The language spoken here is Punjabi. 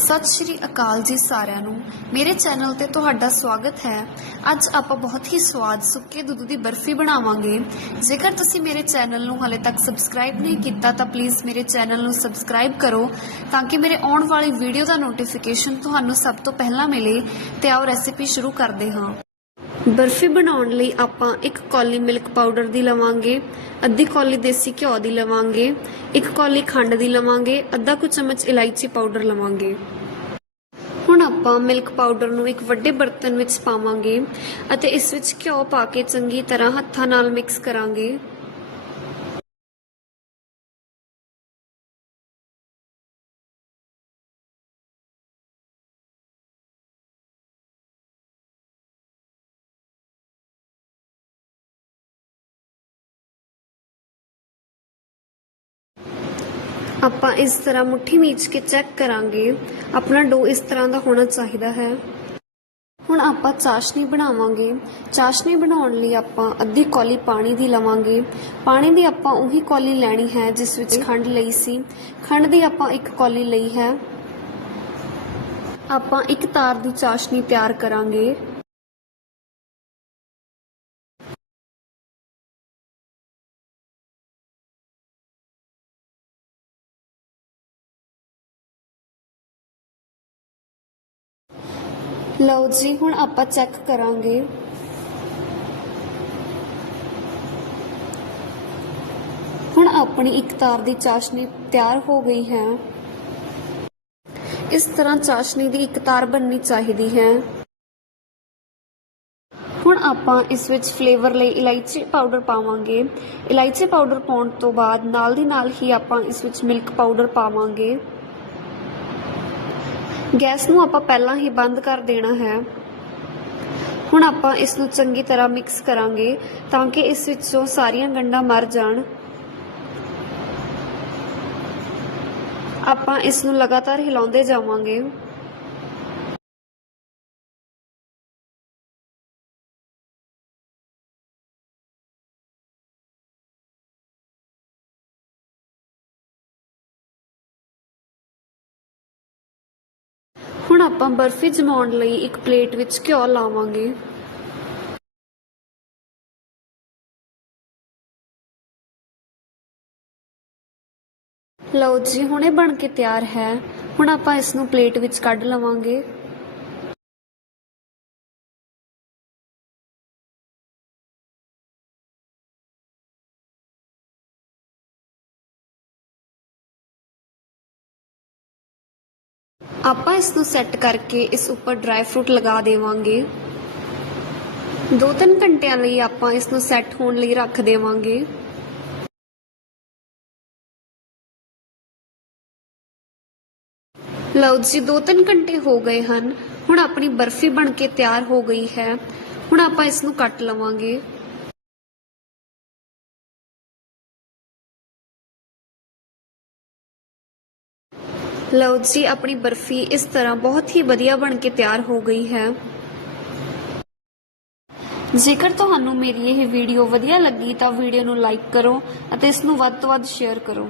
ਸਤਿ ਸ਼੍ਰੀ ਅਕਾਲ ਜੀ ਸਾਰਿਆਂ ਨੂੰ। ਮੇਰੇ ਚੈਨਲ ਤੇ ਤੁਹਾਡਾ ਸਵਾਗਤ ਹੈ। ਅੱਜ ਆਪਾਂ ਬਹੁਤ ਹੀ ਸਵਾਦ ਸੁੱਕੇ ਦੁੱਧ ਦੀ ਬਰਫੀ ਬਣਾਵਾਂਗੇ। ਜੇਕਰ ਤੁਸੀਂ ਮੇਰੇ ਚੈਨਲ ਨੂੰ ਹਾਲੇ ਤੱਕ ਸਬਸਕ੍ਰਾਈਬ ਨਹੀਂ ਕੀਤਾ, ਤਾਂ ਪਲੀਜ਼ ਮੇਰੇ ਚੈਨਲ ਨੂੰ ਸਬਸਕ੍ਰਾਈਬ ਕਰੋ ਤਾਂ ਕਿ ਮੇਰੇ ਆਉਣ ਵਾਲੀ ਵੀਡੀਓ ਦਾ ਨੋਟੀਫਿਕੇਸ਼ਨ ਤੁਹਾਨੂੰ ਸਭ ਤੋਂ ਪਹਿਲਾਂ ਮਿਲੇ ਤੇ ਆਓ ਰੈਸਿਪੀ ਸ਼ੁਰੂ ਕਰਦੇ ਹਾਂ। ਬਰਫੀ ਬਣਾਉਣ ਲਈ ਆਪਾਂ ਇੱਕ ਕੌਲੀ ਮਿਲਕ ਪਾਊਡਰ ਦੀ ਲਵਾਂਗੇ, ਅੱਧੀ ਕੌਲੀ ਦੇਸੀ ਘਿਓ ਦੀ ਲਵਾਂਗੇ, ਇੱਕ ਕੌਲੀ ਖੰਡ ਦੀ ਲਵਾਂਗੇ, ਅੱਧਾ ਕੁ ਚਮਚ ਇਲਾਇਚੀ ਪਾਊਡਰ ਲਵਾਂਗੇ। ਹੁਣ ਆਪਾਂ ਮਿਲਕ ਪਾਊਡਰ ਨੂੰ ਇੱਕ ਵੱਡੇ ਬਰਤਨ ਵਿੱਚ ਪਾਵਾਂਗੇ ਅਤੇ ਇਸ ਵਿੱਚ ਘਿਓ ਪਾ ਕੇ ਚੰਗੀ ਤਰ੍ਹਾਂ ਹੱਥਾਂ ਨਾਲ ਮਿਕਸ ਕਰਾਂਗੇ। ਆਪਾਂ ਇਸ ਤਰ੍ਹਾਂ ਮੁੱਠੀ ਮੀਚ ਕੇ ਚੈੱਕ ਕਰਾਂਗੇ। ਆਪਣਾ ਡੋ ਇਸ ਤਰ੍ਹਾਂ ਦਾ ਹੋਣਾ ਚਾਹੀਦਾ ਹੈ। ਹੁਣ ਆਪਾਂ ਚਾਸ਼ਨੀ ਬਣਾਵਾਂਗੇ। ਚਾਸ਼ਨੀ ਬਣਾਉਣ ਲਈ ਆਪਾਂ ਅੱਧੀ ਕੌਲੀ ਪਾਣੀ ਦੀ ਲਵਾਂਗੇ। ਪਾਣੀ ਦੀ ਆਪਾਂ ਉਹੀ ਕੌਲੀ ਲੈਣੀ ਹੈ, ਜਿਸ ਵਿੱਚ ਖੰਡ ਲਈ ਸੀ। ਖੰਡ ਦੀ ਆਪਾਂ ਇੱਕ ਕੌਲੀ ਲਈ ਹੈ। ਆਪਾਂ ਇੱਕ ਤਾਰ ਦੀ ਚਾਸ਼ਨੀ ਤਿਆਰ ਕਰਾਂਗੇ। ਲਓ ਜੀ, ਹੁਣ ਆਪਾਂ ਚੈੱਕ ਕਰਾਂਗੇ। ਹੁਣ ਆਪਣੀ ਇੱਕ ਤਾਰ ਦੀ ਚਾਸ਼ਨੀ ਤਿਆਰ ਹੋ ਗਈ ਹੈ। ਇਸ ਤਰ੍ਹਾਂ ਚਾਸ਼ਨੀ ਦੀ ਇੱਕ ਤਾਰ ਬਣਨੀ ਚਾਹੀਦੀ ਹੈ। ਹੁਣ ਆਪਾਂ ਇਸ ਵਿੱਚ ਫਲੇਵਰ ਲਈ ਇਲਾਇਚੀ ਪਾਊਡਰ ਪਾਵਾਂਗੇ। ਇਲਾਇਚੀ ਪਾਊਡਰ ਪਾਉਣ ਤੋਂ ਬਾਅਦ ਨਾਲ ਦੀ ਨਾਲ ਹੀ ਆਪਾਂ ਇਸ ਵਿੱਚ ਮਿਲਕ ਪਾਊਡਰ ਪਾਵਾਂਗੇ। ਗੈਸ ਨੂੰ ਆਪਾਂ ਪਹਿਲਾਂ ਹੀ ਬੰਦ ਕਰ ਦੇਣਾ ਹੈ। ਹੁਣ ਆਪਾਂ ਇਸ ਨੂੰ ਚੰਗੀ ਤਰ੍ਹਾਂ ਮਿਕਸ ਕਰਾਂਗੇ ਤਾਂ ਕਿ ਇਸ ਵਿੱਚੋਂ ਸਾਰੀਆਂ ਗੰਢਾਂ ਮਰ ਜਾਣ। ਆਪਾਂ ਇਸ ਨੂੰ ਲਗਾਤਾਰ ਹਿਲਾਉਂਦੇ ਜਾਵਾਂਗੇ। ਹੁਣ ਆਪਾਂ ਬਰਫੀ ਜਮਾਉਣ ਲਈ ਇੱਕ ਪਲੇਟ ਵਿੱਚ ਘਿਓ ਲਾਵਾਂਗੇ। ਲਓ ਜੀ, ਹੁਣੇ ਬਣ ਕੇ ਤਿਆਰ ਹੈ। ਹੁਣ ਆਪਾਂ ਇਸ ਨੂੰ ਪਲੇਟ ਵਿੱਚ ਕੱਢ ਲਵਾਂਗੇ। ਆਪਾਂ ਇਸ ਨੂੰ ਸੈੱਟ ਕਰਕੇ ਇਸ ਉੱਪਰ ਡਰਾਈ ਫਰੂਟ ਲਗਾ ਦੇਵਾਂਗੇ। 2-3 ਘੰਟਿਆਂ ਲਈ ਆਪਾਂ ਇਸ ਨੂੰ ਸੈੱਟ ਹੋਣ ਲਈ ਰੱਖ ਦੇਵਾਂਗੇ। ਲਓ ਜੀ 2-3 ਘੰਟੇ ਹੋ ਗਏ ਹਨ। ਹੁਣ ਆਪਣੀ ਬਰਫੀ ਬਣ ਕੇ ਤਿਆਰ ਹੋ ਗਈ ਹੈ। ਹੁਣ ਆਪਾਂ ਇਸ ਨੂੰ ਕੱਟ ਲਵਾਂਗੇ। ਲਓ ਜੀ, ਆਪਣੀ ਬਰਫੀ ਇਸ ਤਰ੍ਹਾਂ ਬਹੁਤ ਹੀ ਵਧੀਆ ਬਣ ਕੇ ਤਿਆਰ ਹੋ ਗਈ ਹੈ। ਜੇਕਰ ਤੁਹਾਨੂੰ ਮੇਰੀ ਇਹ ਵੀਡੀਓ ਵਧੀਆ ਲੱਗੀ ਤਾਂ ਵੀਡੀਓ ਨੂੰ ਲਾਈਕ ਕਰੋ ਅਤੇ ਇਸ ਨੂੰ ਵੱਧ ਤੋਂ ਵੱਧ ਸ਼ੇਅਰ ਕਰੋ।